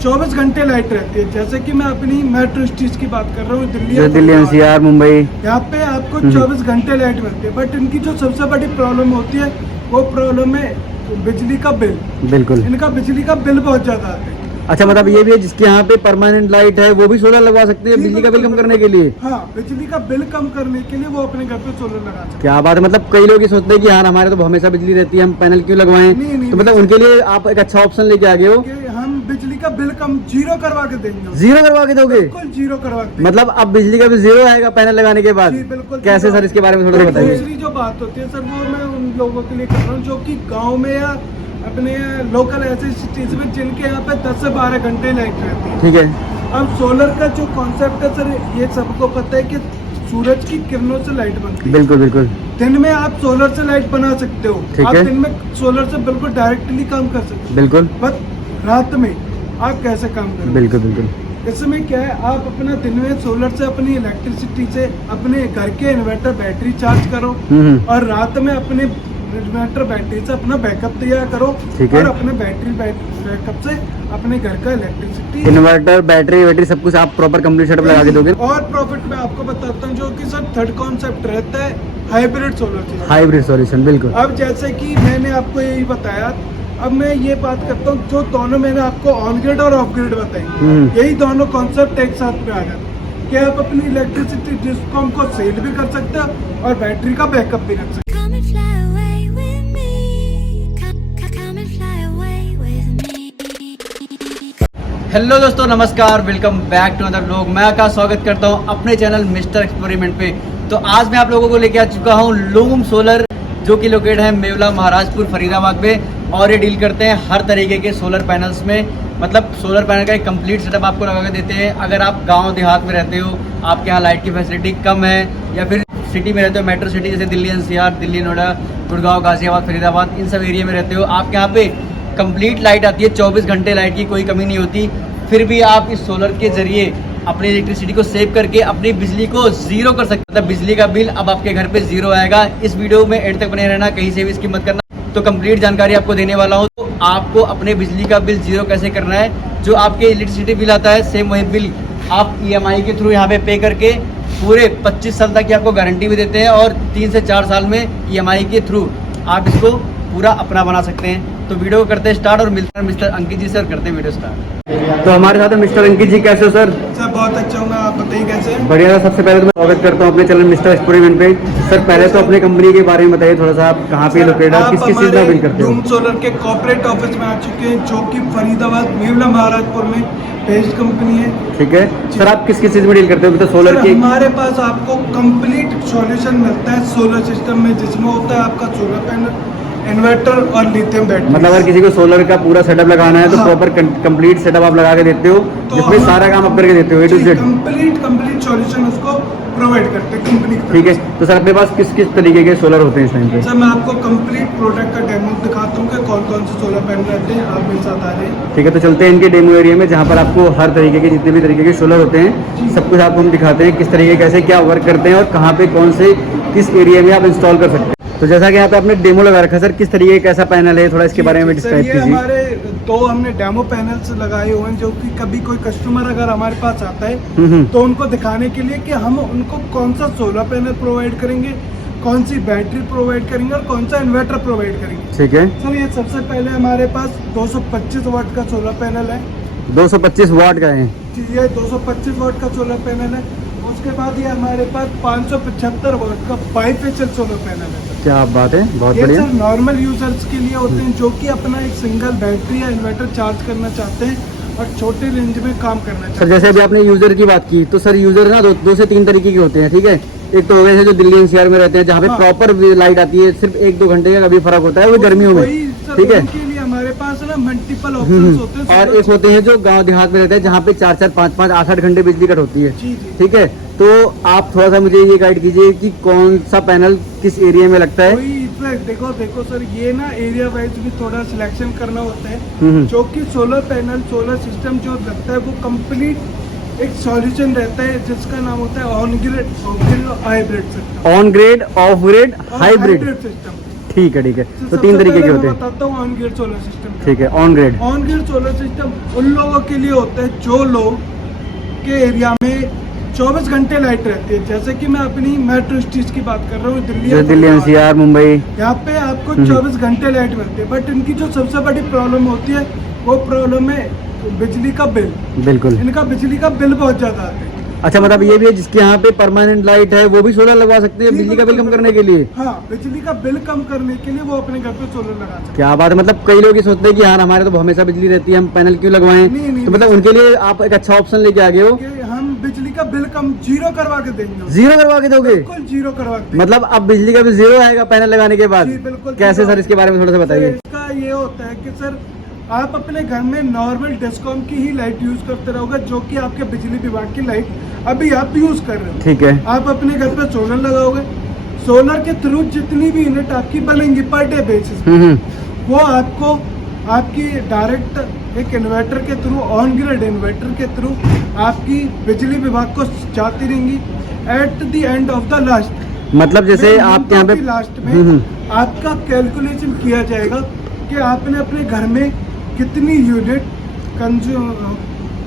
24 घंटे लाइट रहती है। जैसे कि मैं अपनी मेट्रो सिटीज की बात कर रहा हूँ, दिल्ली एनसीआर मुंबई, यहाँ पे आपको 24 घंटे लाइट मिलती है। बट इनकी जो सबसे बड़ी प्रॉब्लम होती है वो प्रॉब्लम है बिजली का बिल। बिल्कुल। इनका बिजली का बिल बहुत ज्यादा आता है। अच्छा, मतलब ये भी है जिसके यहाँ पे परमानेंट लाइट है वो भी सोलर लगवा सकते हैं बिजली का बिल कम करने के लिए। हाँ, बिजली का बिल कम करने के लिए वो अपने घर पे सोलर लगा सकते हैं। क्या बात है। मतलब कई लोग ये सोचते हैं कि यार हमारे तो हमेशा बिजली रहती है, हम पैनल क्यों लगवाएं। तो मतलब उनके लिए आप एक अच्छा ऑप्शन लेके आ गए हो कि हम बिजली का बिल कम जीरो करवा के देंगे। जीरो करवा के दोगे? बिल्कुल जीरो करवा के। मतलब अब बिजली का बिल जीरो आएगा पैनल लगाने के बाद? बिल्कुल। कैसे सर, इसके बारे में थोड़ा बताइए। दूसरी जो बात होती है सर, वो मैं उन लोगों के लिए कर रहा हूँ जो कि गाँव में या अपने लोकल ऐसी सिटीज में जिनके यहाँ पे 10 से 12 घंटे लाइट रहती है। ठीक है। अब सोलर का जो कॉन्सेप्ट है सर, ये सबको पता है कि सूरज की किरणों से लाइट बनती है। बिल्कुल बिल्कुल। दिन में आप सोलर से लाइट बना सकते हो, ठीक आप है। दिन में सोलर से बिल्कुल डायरेक्टली काम कर सकते हो। बिल्कुल। बट रात में आप कैसे काम करोगे? बिल्कुल बिल्कुल। इसमें क्या है, आप अपना दिन में सोलर से अपनी इलेक्ट्रिसिटी से अपने घर के इन्वर्टर बैटरी चार्ज करो और रात में अपने इन्वर्टर बैटरी से अपना बैकअप तैयार करो। ठीक है। और अपने बैटरी बैकअप से अपने घर का इलेक्ट्रिसिटी, इन्वर्टर बैटरी सब कुछ आप प्रॉपर कंप्लीट सेटअप लगा के दोगे। और प्रॉफिट में आपको बताता हूँ जो कि सर थर्ड कॉन्सेप्ट रहता है हाइब्रिड सोलर। हाइब्रिड सॉल्यूशन, बिल्कुल। अब जैसे कि मैंने आपको यही बताया, अब मैं ये बात करता हूँ जो दोनों मैंने आपको ऑन ग्रिड और ऑफ ग्रिड बताई, यही दोनों कॉन्सेप्ट एक साथ में आ जाते हैं कि आप अपनी इलेक्ट्रिसिटी डिस्कॉम को सेल भी कर सकते हो और बैटरी का बैकअप भी रख सकते हो। हेलो दोस्तों, नमस्कार, welcome back to another vlog. मैं का स्वागत करता हूं अपने चैनल मिस्टर एक्सपेरिमेंट पे। तो आज मैं आप लोगों को लेके आ चुका हूं लूम सोलर, जो कि लोकेट है मेवला महाराजपुर फरीदाबाद में। और ये डील करते हैं हर तरीके के सोलर पैनल्स में। मतलब सोलर पैनल का एक कंप्लीट सेटअप आपको लगा के देते हैं। अगर आप गाँव देहात में रहते हो, आपके यहाँ लाइट की फैसिलिटी कम है, या फिर सिटी में रहते हो, मेट्रो सिटी जैसे दिल्ली एनसीआर, दिल्ली नोएडा, गुड़गांव, गाजियाबाद, फरीदाबाद, इन सब एरिया में रहते हो, आपके यहाँ पे कंप्लीट लाइट आती है, 24 घंटे लाइट की कोई कमी नहीं होती। फिर भी आप इस सोलर के जरिए अपनी इलेक्ट्रिसिटी को सेव करके अपनी बिजली को जीरो कर सकते हैं। बिजली का बिल अब आपके घर पे जीरो आएगा। इस वीडियो में एंड तक बने रहना, कहीं से भी इसकी मत करना। तो कंप्लीट जानकारी आपको देने वाला हूँ। तो आपको अपने बिजली का बिल जीरो कैसे करना है, जो आपके इलेक्ट्रिसिटी बिल आता है सेम वही बिल आप EMI के थ्रू यहाँ पे पे करके पूरे 25 साल तक की आपको गारंटी भी देते हैं, और 3 से 4 साल में EMI के थ्रू आप इसको पूरा अपना बना सकते हैं। तो वीडियो को करते हैं स्टार्ट और मिलते हैं मिस्टर अंकित जी से और करते हैं वीडियो स्टार्ट। तो हमारे साथ है मिस्टर अंकित जी। कैसे हो सर? सर बहुत अच्छा हूँ, आप बताइए कैसे हैं? बढ़िया है। सबसे पहले तो मैं स्वागत करता हूँ अपने चैनल मिस्टर एक्सपेरिमेंट पे। सर पहले तो अपनी कंपनी के बारे में बताइए थोड़ा सा, आप कहाँ पे लोकेट है, किस चीज़ का बिल करते हो? लूम सोलर के कॉर्पोरेट ऑफिस में आ चुके हैं, जो कि फरीदाबाद मेवला महाराजपुर में बेस्ड कंपनी है। ठीक है सर, आप किस चीज़ में डील करते हो? तो सोलर की हमारे पास आपको कंप्लीट सॉल्यूशन मिलता है सोलर सिस्टम में, जिसमें होता है आपका सोलर पैनल, इन्वर्टर और लिथियम बैटरी। मतलब अगर किसी को सोलर का पूरा सेटअप लगाना है तो प्रॉपर कंप्लीट सेटअप आप लगा के देते हो, जिसमें सारा काम आप करके देते हो A to Z। Complete solution उसको प्रोवाइड करते हैं कंपनी। ठीक है। तो सर अपने पास किस किस तरीके के सोलर होते हैं इस टाइम पे? सर मैं आपको कंप्लीट प्रोडक्ट का डेमो दिखाता हूँ कि कौन कौन से सोलर पैनल रहते हैं। आप मेरे साथ आ रहे हैं। ठीक है, तो चलते हैं इनके डेमो एरिया में, जहाँ पर आपको हर तरीके के जितने भी तरीके के सोलर होते हैं सब कुछ आपको हम दिखाते हैं, किस तरीके कैसे क्या वर्क करते हैं और कहाँ पे कौन से किस एरिया में आप इंस्टॉल कर सकते हैं। तो जैसा कि यहाँ पे आपने डेमो लगा रखा है सर, किस तरीके कैसा पैनल है, थोड़ा इसके बारे में डिस्क्राइब कीजिए। हमारे दो हमने डेमो पैनल्स लगाए हुए हैं, जो कि कभी कोई कस्टमर अगर हमारे पास आता है तो उनको दिखाने के लिए कि हम उनको कौन सा सोलर पैनल प्रोवाइड करेंगे, कौन सी बैटरी प्रोवाइड करेंगे और कौन सा इन्वर्टर प्रोवाइड करेंगे। ठीक है सर, ये सबसे पहले हमारे पास 225 वाट का सोलर पैनल है। 225 वाट का है ये 225 वाट का सोलर पैनल है। उसके बाद ये हमारे पास 575 वाट का बाईफेशियल सोलर पैनल है। क्या बात है, बहुत ये बढ़िया। सर नॉर्मल यूजर्स के लिए होते हैं, जो कि अपना एक सिंगल बैटरी या इन्वर्टर चार्ज करना चाहते हैं और छोटे रेंज में काम करना चाहते हैं। सर जैसे अभी आपने यूजर की बात की, तो सर यूजर ना दो से तीन तरीके के होते हैं। ठीक है, एक तो हो गए जो दिल्ली एनसीआर में रहते हैं, जहाँ पे प्रॉपर लाइट आती है, सिर्फ 1-2 घंटे का कभी फर्क होता है, वो गर्मियों में। ठीक है, उनके लिए हमारे पास ना मल्टीपल ऑप्शंस होते हैं। और एक होते हैं जो गांव देहात में रहते हैं, जहाँ पे 4-4, 5-5, 8-8 घंटे बिजली कट होती है। ठीक है, तो आप थोड़ा सा मुझे ये गाइड कीजिए कि कौन सा पैनल किस एरिया में लगता है। देखो सर, ये ना एरिया वाइज भी थोड़ा सिलेक्शन करना होता है, जो कि सोलर पैनल सोलर सिस्टम जो लगता है वो कंप्लीट एक सॉल्यूशन रहता है, जिसका नाम होता है ऑन ग्रिड, ऑफ ग्रिड और hybrid system. On grid, of grid, hybrid system. ठीक है ठीक है। तो सबसे 3 तरीके के पहले होते मैं हैं। बताता हूँ ऑन ग्रिड सोलर सिस्टम। ठीक है, on grid. On grid solar system उन लोगों के लिए होता है जो लोग के एरिया में 24 घंटे लाइट रहती है। जैसे कि मैं अपनी मेट्रो सिटीज की बात कर रहा हूँ, दिल्ली एनसीआर मुंबई, यहाँ पे आपको 24 घंटे लाइट मिलती है। बट इनकी जो सबसे बड़ी प्रॉब्लम होती है वो प्रॉब्लम है बिजली का बिल। बिल्कुल। इनका बिजली का बिल बहुत ज्यादा आता है। अच्छा, मतलब ये भी है जिसके यहाँ पे परमानेंट लाइट है वो भी सोलर लगवा सकते हैं जी, बिजली का बिल कम बिल्कुल, करने के लिए। हाँ, बिजली का बिल कम करने के लिए वो अपने घर पे सोलर लगा सकते क्या बात है। मतलब कई लोग ये सोचते हैं कि यार हमारे तो हमेशा बिजली रहती है, हम पैनल क्यों लगवाएं। नहीं, तो मतलब उनके लिए आप एक अच्छा ऑप्शन लेके आ गए हो हैं कि हम बिजली का बिल कम जीरो करवा के देंगे। जीरो करवा के दोगे। बिल्कुल जीरो करवा के देंगे। मतलब अब बिजली का बिल जीरो आएगा पैनल लगाने के बाद। जी, बिल्कुल कैसे जीरो। सर, इसके बारे में थोड़ा सा सर, बताइए। इसका ये होता है कि सर आप अपने घर में नॉर्मल डिस्कॉम की ही लाइट यूज करते रहोगे, जो कि आपके बिजली विभाग की लाइट अभी आप यूज कर रहे हो। ठीक है। आप अपने घर पे सोलर लगाओगे, सोलर के थ्रू जितनी भी यूनिट आपकी बनेंगी पर डे बेसिस पे, वो आपको आपकी डायरेक्ट एक इन्वर्टर के थ्रू, ऑन ग्रिड इन्वर्टर के थ्रू आपकी बिजली विभाग को जाती रहेंगी। At the end of the last, मतलब जैसे आपके यहाँ पे लास्ट में आपका कैलकुलेशन किया जाएगा कि आपने अपने घर में कितनी यूनिट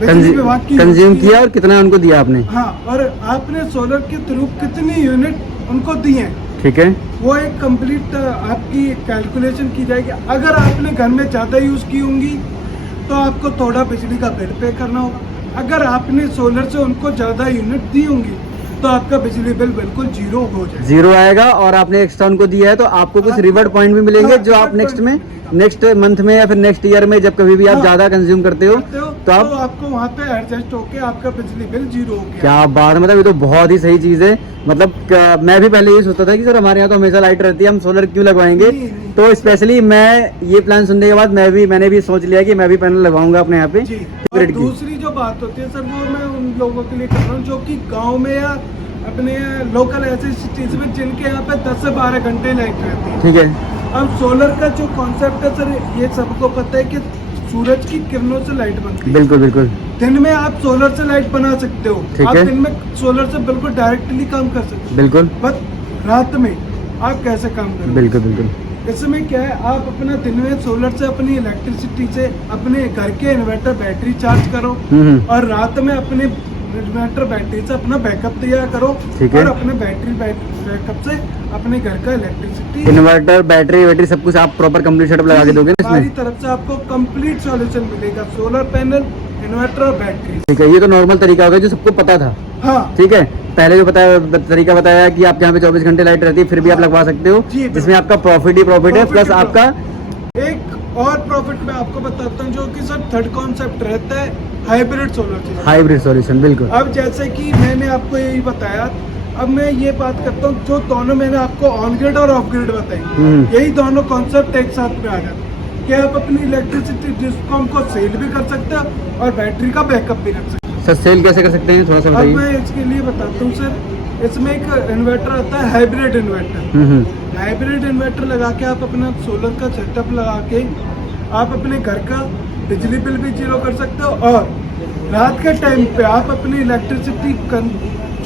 बिजली विभाग की कंज्यूम किया और कितना उनको दिया आपने। हाँ, और आपने सोलर के थ्रू कितनी यूनिट उनको दी है, ठीक है। वो एक कंप्लीट आपकी कैलकुलेशन की जाएगी। अगर आपने घर में ज़्यादा यूज़ की होंगी तो आपको थोड़ा बिजली का बिल पे करना होगा। अगर आपने सोलर से उनको ज़्यादा यूनिट दी होंगी तो आपका बिजली बिल बिल्कुल जीरो हो जाएगा। जीरो आएगा। और आपने एक्स्ट्रा उनको दिया है तो आपको कुछ रिवर्ट पॉइंट भी मिलेंगे, जो आप नेक्स्ट मंथ में या फिर नेक्स्ट ईयर में जब कभी भी आप ज्यादा कंज्यूम करते हो तो आपको वहाँ पे एडजस्ट होके आपका बिजली बिल जीरो हो गया। क्या बात है। मतलब ये तो बहुत ही सही चीज है। मतलब मैं भी पहले ये सोचता था कि सर हमारे यहाँ तो हमेशा लाइट रहती है, हम सोलर क्यों लगवाएंगे। तो स्पेशली मैं ये प्लान सुनने के बाद मैंने भी सोच लिया कि मैं भी पैनल लगवाऊंगा अपने यहाँ पे। और दूसरी जो बात होती है सर, वो मैं उन लोगों के लिए कर रहा हूँ जो कि गाँव में या अपने लोकल ऐसे सिटीज में जिनके यहाँ पे 10 से 12 घंटे लाइट रहती है। ठीक है। अब सोलर का जो कॉन्सेप्ट है सर, ये सबको पता है कि सूरज की किरणों से लाइट बनती है। बिल्कुल बिल्कुल। दिन में आप सोलर से लाइट बना सकते हो, आप दिन में सोलर से बिल्कुल डायरेक्टली काम कर सकते हो। बिल्कुल। बट रात में आप कैसे काम करोगे? बिल्कुल बिल्कुल। इसमें क्या है, आप अपना दिन में सोलर से अपनी इलेक्ट्रिसिटी से अपने घर के इन्वर्टर बैटरी चार्ज करो और रात में अपने इन्वर्टर बैटरी से अपना बैकअप तैयार करो। ठीक है। और अपने बैटरी बैकअप से अपने घर का इलेक्ट्रिसिटी, इन्वर्टर बैटरी सब कुछ आप प्रॉपर कंप्लीट सेटअप लगा के दोगे ना हमारी इसमें। तरफ से आपको कंप्लीट सॉल्यूशन मिलेगा, सोलर पैनल, इन्वर्टर और बैटरी। ठीक है। ये तो नॉर्मल तरीका होगा जो सबको पता था। हाँ, ठीक है। पहले जो तरीका बताया कि आप यहाँ पे 24 घंटे लाइट रहती है फिर भी आप लगवा सकते हो, जी, जिसमें आपका प्रॉफिट ही प्रॉफिट है, प्लस आपका एक और प्रॉफिट मैं आपको बताता हूँ जो कि सर थर्ड कॉन्सेप्ट रहता है hybrid solar system. Hybrid solution. बिल्कुल। अब जैसे कि मैंने आपको यही बताया, अब मैं ये बात करता हूँ जो दोनों मैंने आपको ऑन ग्रिड और ऑफ ग्रिड बताई, यही दोनों कॉन्सेप्ट एक साथ में आ जाते कि आप अपनी इलेक्ट्रिसिटी डिस्कॉम को सेल भी कर सकते हो और बैटरी का बैकअप भी कर सकते हो। सर सेल कैसे कर सकते हैं, थोड़ा सा अब बताइए। मैं इसके लिए बताता हूँ सर, इसमें एक इन्वर्टर आता है हाइब्रिड इन्वर्टर। हाइब्रिड इन्वर्टर लगा के आप अपना सोलर का सेटअप लगा के आप अपने घर का बिजली बिल भी जीरो कर सकते हो और रात के टाइम पे आप अपनी इलेक्ट्रिसिटी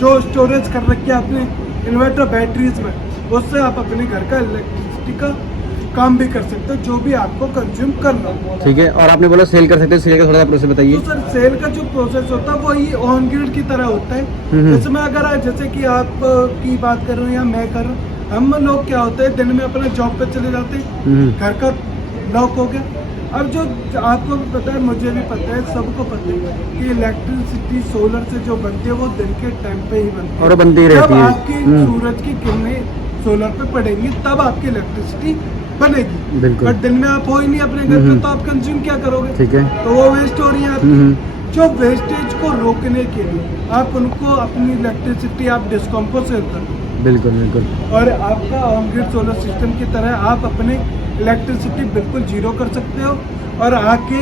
जो स्टोरेज कर रखी है अपने इन्वर्टर बैटरीज में, उससे आप अपने घर का इलेक्ट्रिसिटी का काम भी कर सकते हो जो भी आपको कंज्यूम करना हो। ठीक है। और आपने बोला सेल कर सकते हो, सेल का थोड़ा सा प्रोसेस बताइए। तो सर सेल का जो प्रोसेस होता है वही ऑन ग्रिड की तरह होता है। इसमें अगर जैसे कि आप की बात कर रहे हो या मैं कर रहा हूँ, हम लोग क्या होते हैं दिन में अपने जॉब पे चले जाते हैं, घर का लॉक हो गया। अब जो आपको भी पता है, मुझे भी पता है, सबको पता है कि इलेक्ट्रिसिटी सोलर से जो बनती है वो दिन के टाइम पे ही बनती है और बनती रहती है। जब आपकी सूरज की किरणें सोलर पे पड़ेंगी तब आपकी इलेक्ट्रिसिटी बनेगी। बिल्कुल। बट दिन में आप हो ही नहीं अपने घर पे, तो आप कंज्यूम क्या करोगे? ठीक है। तो वो वेस्ट हो रही है आपकी। जो वेस्टेज को रोकने के लिए आप उनको अपनी इलेक्ट्रिसिटी आप डिस्कॉम को सेल करो। बिल्कुल बिल्कुल। और आपका ऑन ग्रिड सोलर सिस्टम की तरह आप अपने इलेक्ट्रिसिटी बिल्कुल जीरो कर सकते हो और आके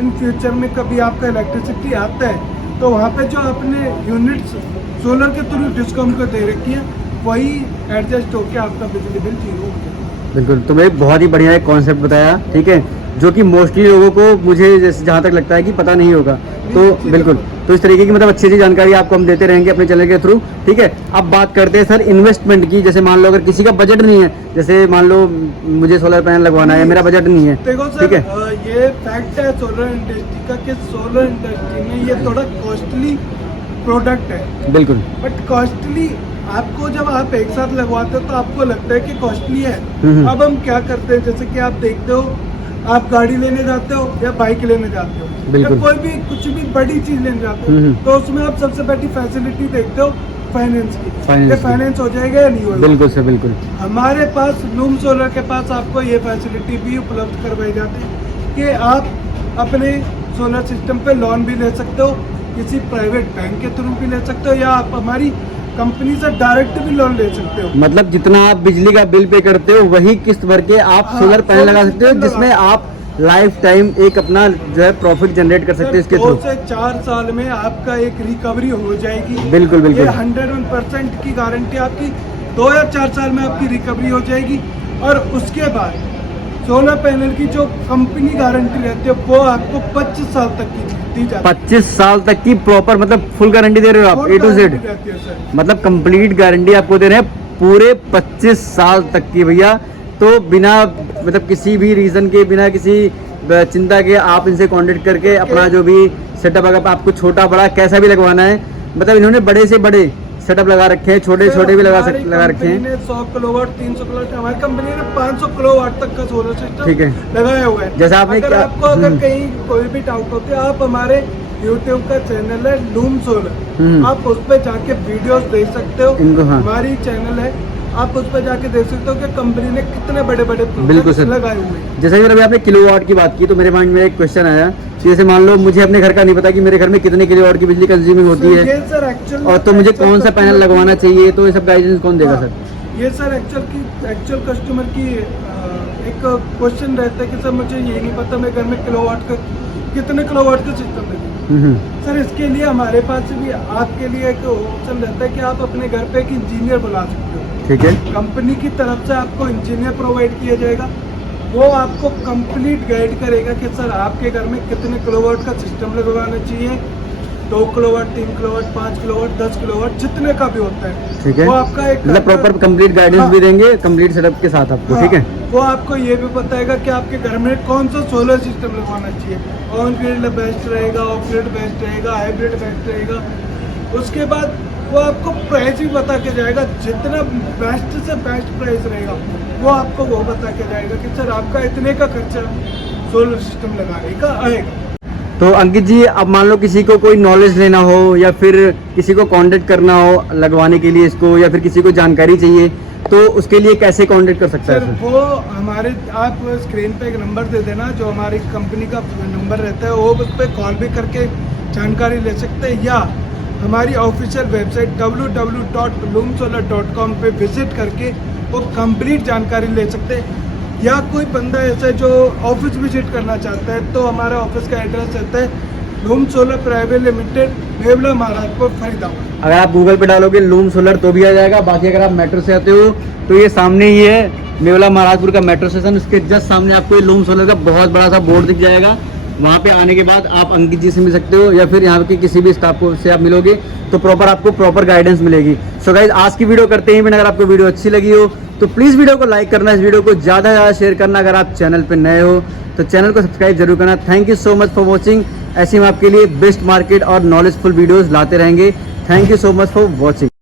इन फ्यूचर में कभी आपका इलेक्ट्रिसिटी आता है तो वहाँ पे जो आपने यूनिट्स सोलर के थ्रू डिस्कॉम को दे रखी है वही एडजस्ट होकर आपका बिजली बिल जीरो हो जाए। बिल्कुल, तो भाई बहुत ही बढ़िया एक कॉन्सेप्ट बताया, ठीक है, जो कि मोस्टली लोगों को, मुझे जैसे जहाँ तक लगता है कि पता नहीं होगा। तो बिल्कुल, तो इस तरीके की मतलब अच्छी अच्छी जानकारी आपको हम देते रहेंगे अपने चैनल के थ्रू, ठीक है। अब बात करते हैं सर इन्वेस्टमेंट की। जैसे मान लो अगर किसी का बजट नहीं है, जैसे मान लो मुझे सोलर पैनल लगवाना है, मेरा बजट नहीं है, देखो ठीक सर, है, ये फैक्ट है सोलर इंडस्ट्री का कि सोलर इंडस्ट्री में ये थोड़ा कॉस्टली प्रोडक्ट है। बिल्कुल, बट कॉस्टली आपको जब आप एक साथ लगवाते हो तो आपको लगता है कि कॉस्टली है। अब हम क्या करते हैं, जैसे कि आप देखते हो, आप गाड़ी लेने जाते हो या बाइक लेने जाते हो या बिल्कुल। कोई भी कुछ भी बड़ी चीज लेने जाते हो, तो उसमें आप सबसे बड़ी फैसिलिटी देखते हो फाइनेंस की, फाइनेंस हो जाएगा या नहीं होगा। बिल्कुल सर, बिल्कुल। हमारे पास लूम सोलर के पास आपको ये फैसिलिटी भी उपलब्ध करवाई जाती है कि आप अपने सोलर सिस्टम पे लोन भी ले सकते हो, किसी प्राइवेट बैंक के थ्रू भी ले सकते हो, या आप हमारी कंपनी से डायरेक्ट भी लोन ले सकते हो। मतलब जितना आप बिजली का बिल पे करते हो वही किस्त भर के आप हाँ, सोलर पैनल लगा सोलर सकते हो, सिस्टम जिसमें लगा। आप लाइफ टाइम एक अपना जो है प्रॉफिट जनरेट कर सकते हो इसके 2 थ्रू। से 4 साल में आपका एक रिकवरी हो जाएगी। बिल्कुल, बिल्कुल। ये 101% की गारंटी आपकी 2 या 4 साल में आपकी रिकवरी हो जाएगी। और उसके बाद सोलर पैनल की जो कंपनी गारंटी रहती है वो आपको 25 साल तक की दी जाती है। 25 साल तक की प्रॉपर मतलब फुल गारंटी दे रहे हो आप, Full A to Z, guarantee रहती है सर। मतलब कंप्लीट गारंटी आपको दे रहे हैं पूरे 25 साल तक की भैया। तो बिना मतलब किसी भी रीजन के, बिना किसी चिंता के आप इनसे कांटेक्ट करके अपना जो भी सेटअप, अगर आपको छोटा बड़ा कैसा भी लगवाना है, मतलब इन्होंने बड़े से बड़े सेटअप लगा रखे हैं, छोटे छोटे भी लगा रखे हैं। 100 किलोवाट, 300 किलोवाट, हमारी कंपनी ने 500 किलोवाट तक का सोलर सिस्टम ठीक है लगाया हुआ है। जैसा आपने अगर आपको अगर कहीं कोई भी डाउट होते है, आप हमारे YouTube का चैनल है लूम सोलर, आप उस पर जाके वीडियोस देख सकते हो। इनको, हाँ, हमारी चैनल है, आप उस पर जाके देख सकते हो कि कंपनी ने कितने बड़े बड़े बिल्कुल सर लगाए हुए हैं। जैसा कि अभी आपने किलोवाट की बात की तो मेरे माइंड में एक क्वेश्चन आया कि जैसे मान लो मुझे अपने घर का नहीं पता कि मेरे घर में कितने किलोवाट की बिजली कंज्यूमिंग होती है, ये सर एक्चुअल, और तो मुझे कौन सा पैनल लगवाना चाहिए, तो ये सब गाइडेंस कौन देगा सर? ये सर एक्चुअल कस्टमर की एक क्वेश्चन रहता है कि सर मुझे ये नहीं पता मैं घर में किलोवाट का कितने किलोवाट का सिस्टम लगे। सर इसके लिए हमारे पास भी आपके लिए एक ऑप्शन रहता है कि आप अपने घर पे एक इंजीनियर बुला सकते हो। ठीक है, कंपनी की तरफ से आपको इंजीनियर प्रोवाइड किया जाएगा, वो आपको कंप्लीट गाइड करेगा कि सर आपके घर में कितने किलोवाट का सिस्टम लगवाना चाहिए, 2 किलोवाट, 3 किलोवाट, 5 किलोवाट, 10 किलोवाट, जितने का भी होता है। ठीक है, वो आपका एक मतलब प्रॉपर कंप्लीट गाइडेंस हाँ, भी देंगे कंप्लीट सेटअप के साथ आपको, हाँ, ठीक है। वो आपको ये भी बताएगा कि आपके घर में कौन सा सोलर सिस्टम लगवाना चाहिए, ऑन ग्रिड बेस्ट रहेगा, ऑफ ग्रिड बेस्ट रहेगा, हाइब्रिड बेस्ट रहेगा। उसके बाद वो आपको प्राइस भी बता के जाएगा, जितना बेस्ट से बेस्ट प्राइस रहेगा वो आपको वो बता के जाएगा कि सर आपका इतने का खर्चा सोलर सिस्टम लगाने का आएगा। तो अंकित जी, अब मान लो किसी को कोई नॉलेज लेना हो या फिर किसी को कांटेक्ट करना हो लगवाने के लिए इसको, या फिर किसी को जानकारी चाहिए, तो उसके लिए कैसे कांटेक्ट कर सकता है सर? सर? वो हमारे, आप स्क्रीन पे एक नंबर दे देना जो हमारी कंपनी का नंबर रहता है, वो उस पर कॉल भी करके जानकारी ले सकते हैं, या हमारी ऑफिशियल वेबसाइट www.loomsolar.com पे विजिट करके वो कंप्लीट जानकारी ले सकते हैं। या कोई बंदा ऐसा है जो ऑफिस विजिट करना चाहता है तो हमारा ऑफिस का एड्रेस रहता है loom solar private limited, Mewla Maharajpur, Faridabad. अगर आप गूगल पे डालोगे लूम सोलर तो भी आ जाएगा। बाकी अगर आप मेट्रो से आते हो तो ये सामने ही है मेवला महाराजपुर का मेट्रो स्टेशन, उसके जस्ट सामने आपको ये लूम सोलर का बहुत बड़ा सा बोर्ड दिख जाएगा। वहाँ पे आने के बाद आप अंकित जी से मिल सकते हो, या फिर यहाँ के किसी भी स्टाफ को से आप मिलोगे तो आपको प्रॉपर गाइडेंस मिलेगी। सो गाइज, आज की वीडियो करते ही, अगर आपको वीडियो अच्छी लगी हो तो प्लीज़ वीडियो को लाइक करना, इस वीडियो को ज़्यादा से ज़्यादा शेयर करना। अगर आप चैनल पर नए हो तो चैनल को सब्सक्राइब जरूर करना। Thank you so much for watching. ऐसे हम आपके लिए बेस्ट मार्केट और नॉलेजफुल वीडियोज़ लाते रहेंगे। Thank you so much for watching.